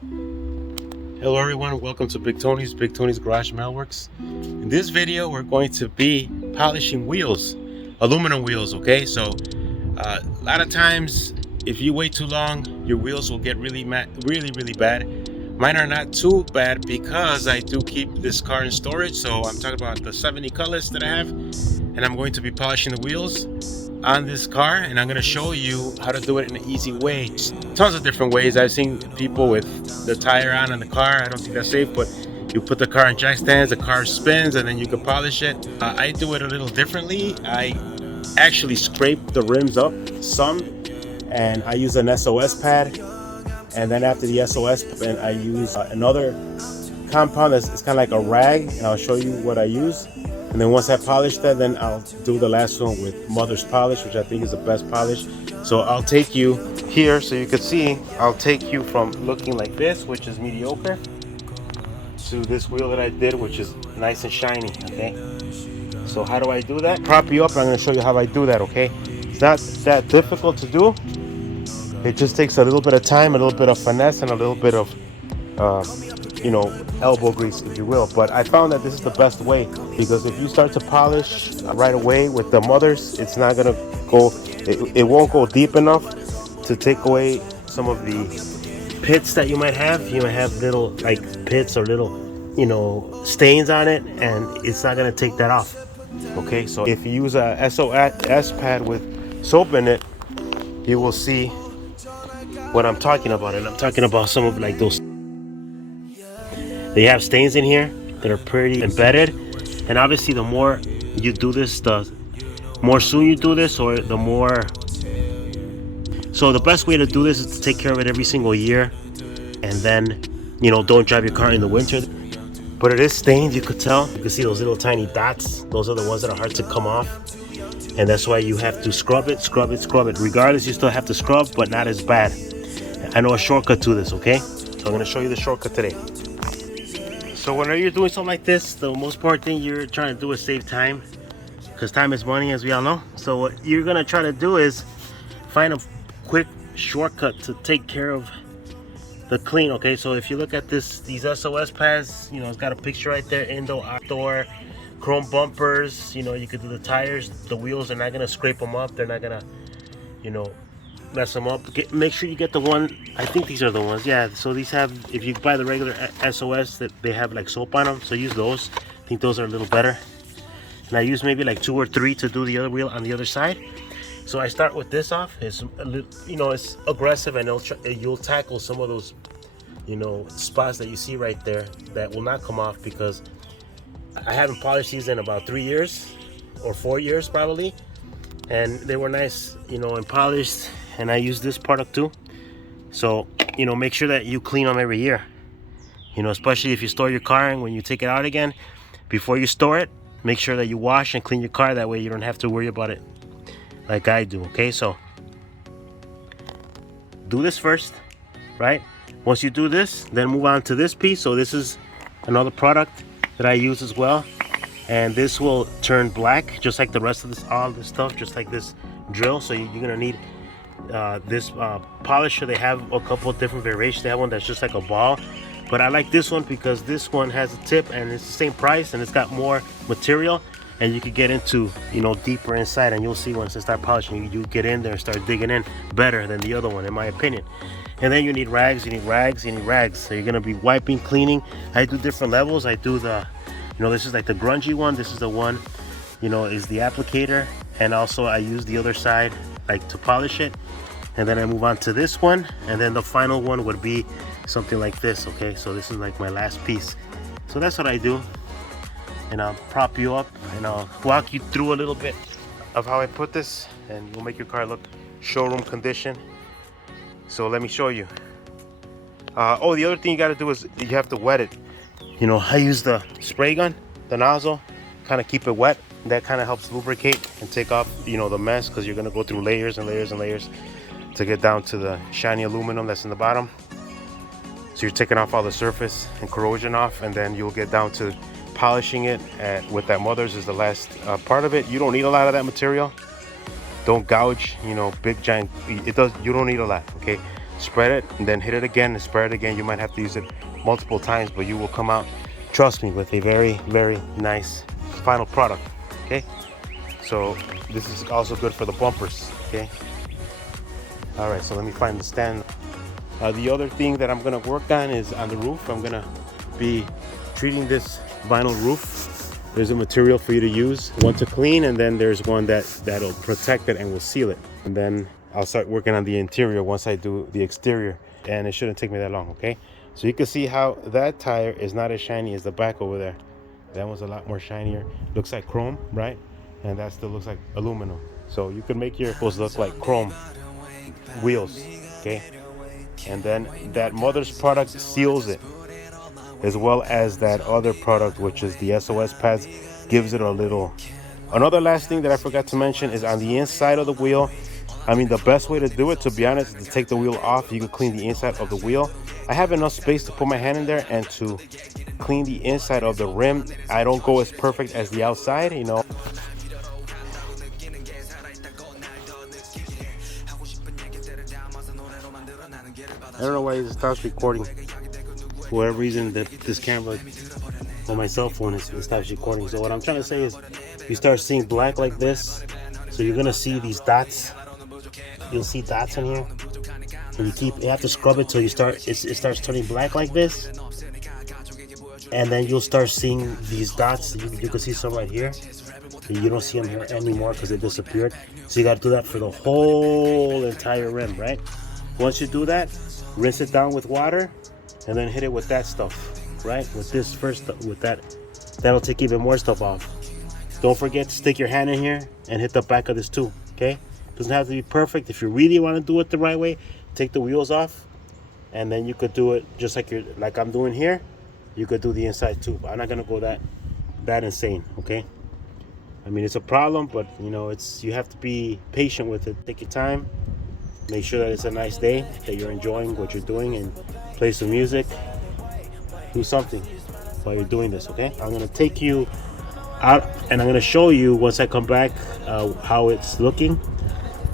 Hello everyone, welcome to Big Tony's Garage Mailworks. In this video we're going to be polishing wheels, aluminum wheels, okay? So a lot of times if you wait too long, your wheels will get really bad. Mine are not too bad because I do keep this car in storage. So I'm talking about the 70 colors that I have, and I'm going to be polishing the wheels on this car, and I'm going to show you how to do it in an easy way. Tons of different ways. I've seen people with the tire on in the car. I don't think that's safe, but you put the car in jack stands, the car spins, and then you can polish it. I do it a little differently. I actually scrape the rims up some, and I use an SOS pad, and then after the SOS pad I use another compound that's it's kind of like a rag, and I'll show you what I use. And then once I polish that, then I'll do the last one with mother's polish, which I think is the best polish. So I'll take you here so you can see. I'll take you from looking like this, which is mediocre, to this wheel that I did, which is nice and shiny, okay? So how do I do that? Prop you up, and I'm gonna show you how I do that, okay? It's not that difficult to do. It just takes a little bit of time, a little bit of finesse, and a little bit of elbow grease, if you will. But I found that this is the best way, because if you start to polish right away with the mothers, it's not gonna go, it won't go deep enough to take away some of the pits that you might have. You might have little like pits or little, stains on it, and it's not gonna take that off. Okay, so if you use a SOS pad with soap in it, you will see what I'm talking about. And I'm talking about some of like those. They have stains in here that are pretty embedded, and obviously the more you do this, the more soon you do this, or the more. So the best way to do this is to take care of it every single year, and then don't drive your car in the winter. But it is stained, you could tell. You can see those little tiny dots. Those are the ones that are hard to come off, and that's why you have to scrub it. Regardless, you still have to scrub, but not as bad. I know a shortcut to this, okay? So I'm gonna show you the shortcut today. So whenever you're doing something like this, the most important thing you're trying to do is save time, because time is money, as we all know. So what you're gonna try to do is find a quick shortcut to take care of the clean, okay? So if you look at these SOS pads, it's got a picture right there: indoor, outdoor, chrome bumpers. You could do the tires, the wheels. They're not gonna scrape them up. They're not gonna, mess them up. Make sure you get the one. I think these are the ones. Yeah. So these have. If you buy the regular SOS, that they have like soap on them. So use those. I think those are a little better. And I use maybe like 2 or 3 to do the other wheel on the other side. So I start with this off. It's a little, it's aggressive, and you'll tackle some of those, spots that you see right there that will not come off, because I haven't polished these in about 3 years or 4 years probably, and they were nice, and polished. And I use this product too. So make sure that you clean them every year, especially if you store your car, and when you take it out again, before you store it, make sure that you wash and clean your car. That way you don't have to worry about it like I do. Okay, so do this first, right? Once you do this, then move on to this piece. So this is another product that I use as well, and this will turn black just like the rest of all this stuff, just like this drill. So you're gonna need this polisher. They have a couple of different variations. They have one that's just like a ball, but I like this one because this one has a tip, and it's the same price, and it's got more material, and you could get into deeper inside. And you'll see once I start polishing, you get in there and start digging in better than the other one, in my opinion. And then you need rags. So you're gonna be wiping, cleaning. I do different levels. I do the this is like the grungy one. This is the one is the applicator, and also I use the other side like to polish it. And then I move on to this one, and then the final one would be something like this. Okay, so this is like my last piece. So that's what I do, and I'll prop you up, and I'll walk you through a little bit of how I put this, and you'll make your car look showroom condition. So let me show you. Oh, the other thing you got to do is you have to wet it. I use the spray gun, the nozzle, kind of keep it wet. That kind of helps lubricate and take off the mess, because you're going to go through layers and layers and layers to get down to the shiny aluminum that's in the bottom. So you're taking off all the surface and corrosion off, and then you'll get down to polishing it with that mothers is the last part of it. You don't need a lot of that material. Don't gouge, big giant. You don't need a lot, okay? spread it, and then hit it again and spread it again. You might have to use it multiple times, but you will come out, trust me, with a very, very nice final product. Okay, so this is also good for the bumpers. Okay, all right, so let me find the stand. The other thing that I'm gonna work on is on the roof. I'm gonna be treating this vinyl roof. There's a material for you to use, one to clean, and then there's one that'll protect it and will seal it. And then I'll start working on the interior once I do the exterior, and it shouldn't take me that long. Okay, so you can see how that tire is not as shiny as the back over there. That one's a lot more shinier. Looks like chrome, right? And that still looks like aluminum. So you can make your vehicles look like chrome wheels. Okay, and then that mother's product seals it, as well as that other product, which is the SOS pads, gives it a little. Another last thing that I forgot to mention is on the inside of the wheel. I mean, the best way to do it, to be honest, is to take the wheel off. You can clean the inside of the wheel. I have enough space to put my hand in there and to clean the inside of the rim. I don't go as perfect as the outside, you know. I don't know why it stops recording. For whatever reason, that this camera on my cell phone it stops recording. So what I'm trying to say is, you start seeing black like this. So you're gonna see these dots. You'll see dots in here, and you have to scrub it till it starts turning black like this. And then you'll start seeing these dots. You can see some right here. You don't see them here anymore because they disappeared. So you got to do that for the whole entire rim, right? Once you do that, rinse it down with water, and then hit it with that stuff, right? With this first, with that, that'll take even more stuff off. Don't forget to stick your hand in here and hit the back of this too, okay? Doesn't have to be perfect. If you really want to do it the right way, take the wheels off, and then you could do it just like I'm doing here. You could do the inside too, but I'm not gonna go that insane, okay? I mean, it's a problem, but you know, you have to be patient with it. Take your time, make sure that it's a nice day, that you're enjoying what you're doing, and play some music, do something while you're doing this, okay? I'm gonna take you out and I'm gonna show you once I come back how it's looking,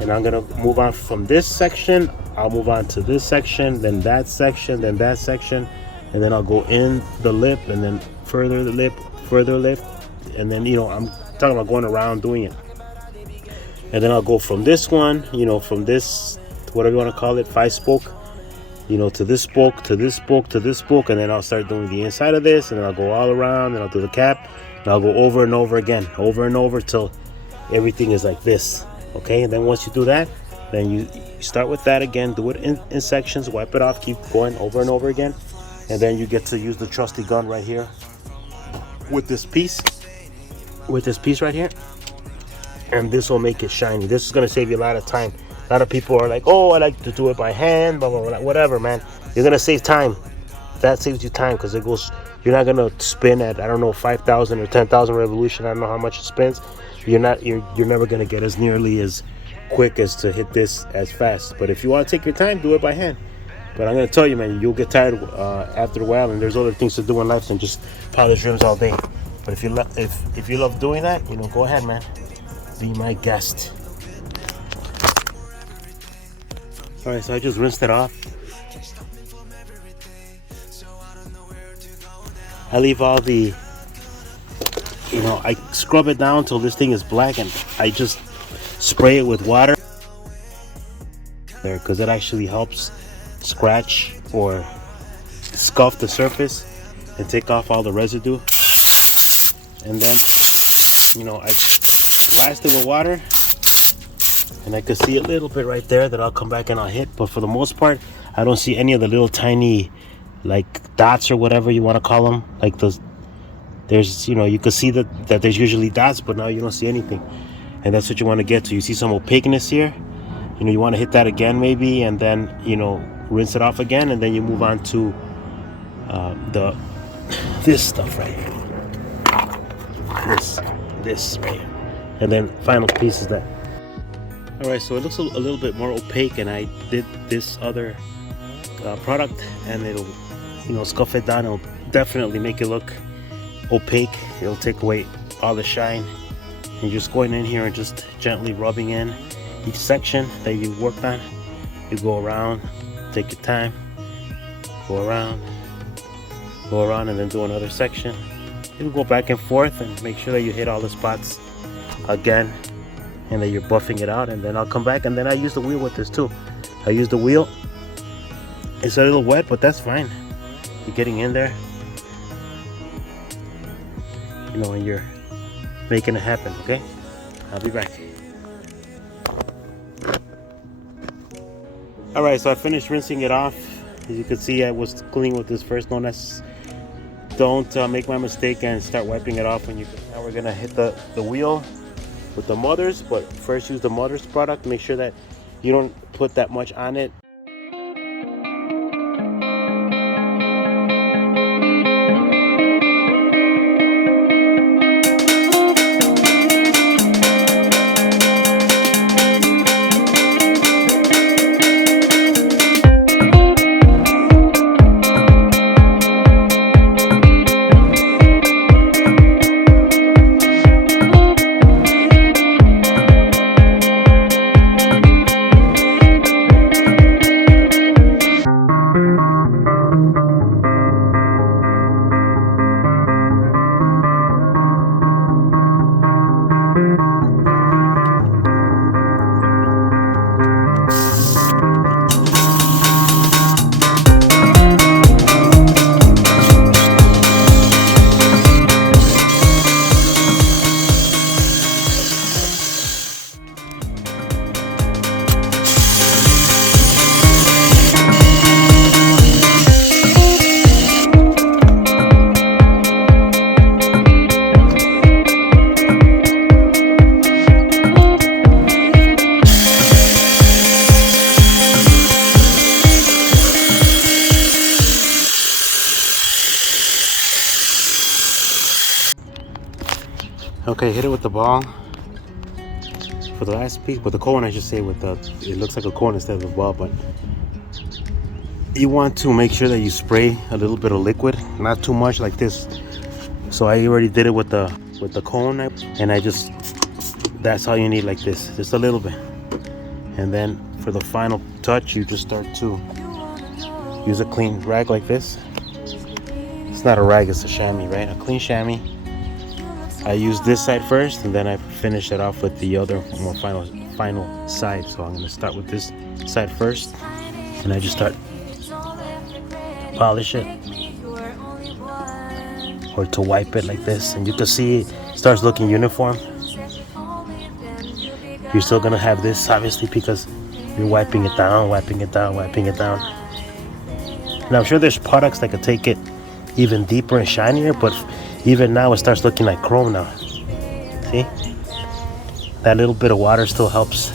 and I'm gonna move on from this section. I'll move on to this section, then that section, then that section, and then I'll go in the lip, and then further the lip, further lip, and then, you know, I'm talking about going around doing it. And then I'll go from this one, you know, from this, whatever you want to call it, 5-spoke, you know, to this spoke, to this spoke, to this spoke, and then I'll start doing the inside of this, and then I'll go all around, and I'll do the cap, and I'll go over and over again, over and over till everything is like this, okay? And then once you do that, then you start with that again, do it in sections, wipe it off, keep going over and over again, and then you get to use the trusty gun right here with this piece right here, and this will make it shiny. This is going to save you a lot of time. A lot of people are like, oh, I like to do it by hand, blah, blah, blah. Whatever, man. You're going to save time. That saves you time because it goes, you're not going to spin at, I don't know, 5,000 or 10,000 revolution. I don't know how much it spins. You're never going to get as nearly as quick as to hit this as fast. But if you want to take your time, do it by hand. But I'm going to tell you, man, you'll get tired after a while, and there's other things to do in life than just polish rims all day. But if you love doing that, you know, go ahead, man. Be my guest. All right, so I just rinsed it off. I leave all the, you know, I scrub it down till this thing is black, and I just spray it with water there because it actually helps scratch or scuff the surface and take off all the residue. And then, you know, I blast it with water, and I can see a little bit right there that I'll come back and I'll hit, but for the most part I don't see any of the little tiny like dots or whatever you want to call them. Like there's, you know, you can see that there's usually dots, but now you don't see anything, and that's what you want to get to. You see some opaqueness here, you know, you want to hit that again maybe, and then, you know, rinse it off again, and then you move on to this stuff right here, this right here, and then final piece is that. All right, so it looks a little bit more opaque, and I did this other product, and it'll, you know, scuff it down. It'll definitely make it look opaque. It'll take away all the shine. And you're just going in here and just gently rubbing in each section that you worked on. You go around Take your time, go around, and then do another section. You go back and forth and make sure that you hit all the spots again, and that you're buffing it out. And then I'll come back, and then I use the wheel with this too. I use the wheel. It's a little wet, but that's fine. You're getting in there, you know, and you're making it happen. Okay, I'll be back. All right, so I finished rinsing it off. As you can see, I was cleaning with this first. Don't make my mistake and start wiping it off when you. Now we're gonna hit the wheel with the mothers, but first use the mothers product. Make sure that you don't put that much on it. Okay, hit it with the ball for the last piece, with the cone I should say, with the, it looks like a cone instead of a ball, but you want to make sure that you spray a little bit of liquid, not too much like this. So I already did it with the cone, and I just, that's all you need, like this, just a little bit. And then for the final touch, you just start to use a clean rag like this. It's not a rag, it's a chamois, right? A clean chamois. I use this side first, and then I finish it off with the other more final side. So I'm going to start with this side first, and I just start to polish it or to wipe it like this, and you can see it starts looking uniform. You're still going to have this obviously because you're wiping it down, wiping it down, wiping it down. And I'm sure there's products that could take it even deeper and shinier, but even now it starts looking like chrome now. See? That little bit of water still helps.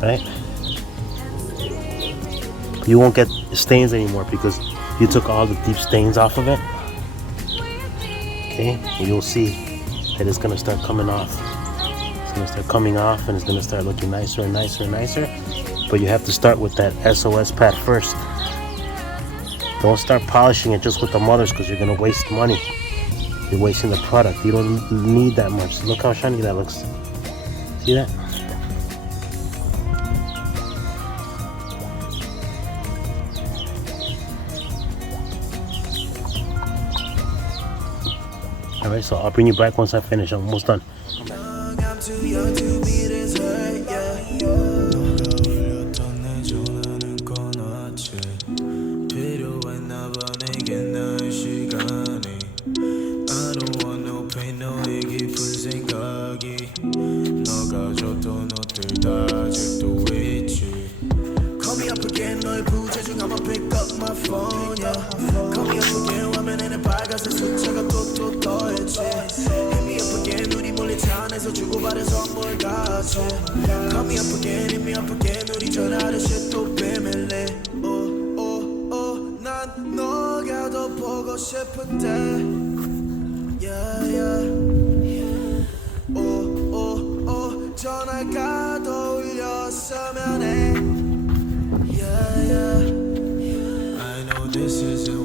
Right? You won't get stains anymore because you took all the deep stains off of it. Okay? And you'll see that it's gonna start coming off. It's gonna start coming off, and it's gonna start looking nicer and nicer and nicer. But you have to start with that SOS pad first. Don't start polishing it just with the mothers, because you're going to waste money. You're wasting the product. You don't need that much. Look how shiny that looks. See that? Alright, so I'll bring you back once I finish. I'm almost done. Come back. I'ma pick up my phone, yeah. Call me up again, 화면에는 빨간색 숫자가 또 떠있지. Hit me up again, 우리 몰래 차 안에서 주고받은 선물 같이. Call me up again, hit me up again, 우리 전화하듯이 또 비밀리. 난 너가 더 보고 싶은데. Yeah, yeah. 전화가 더 울렸으면 해. Yeah, yeah. I know this isn't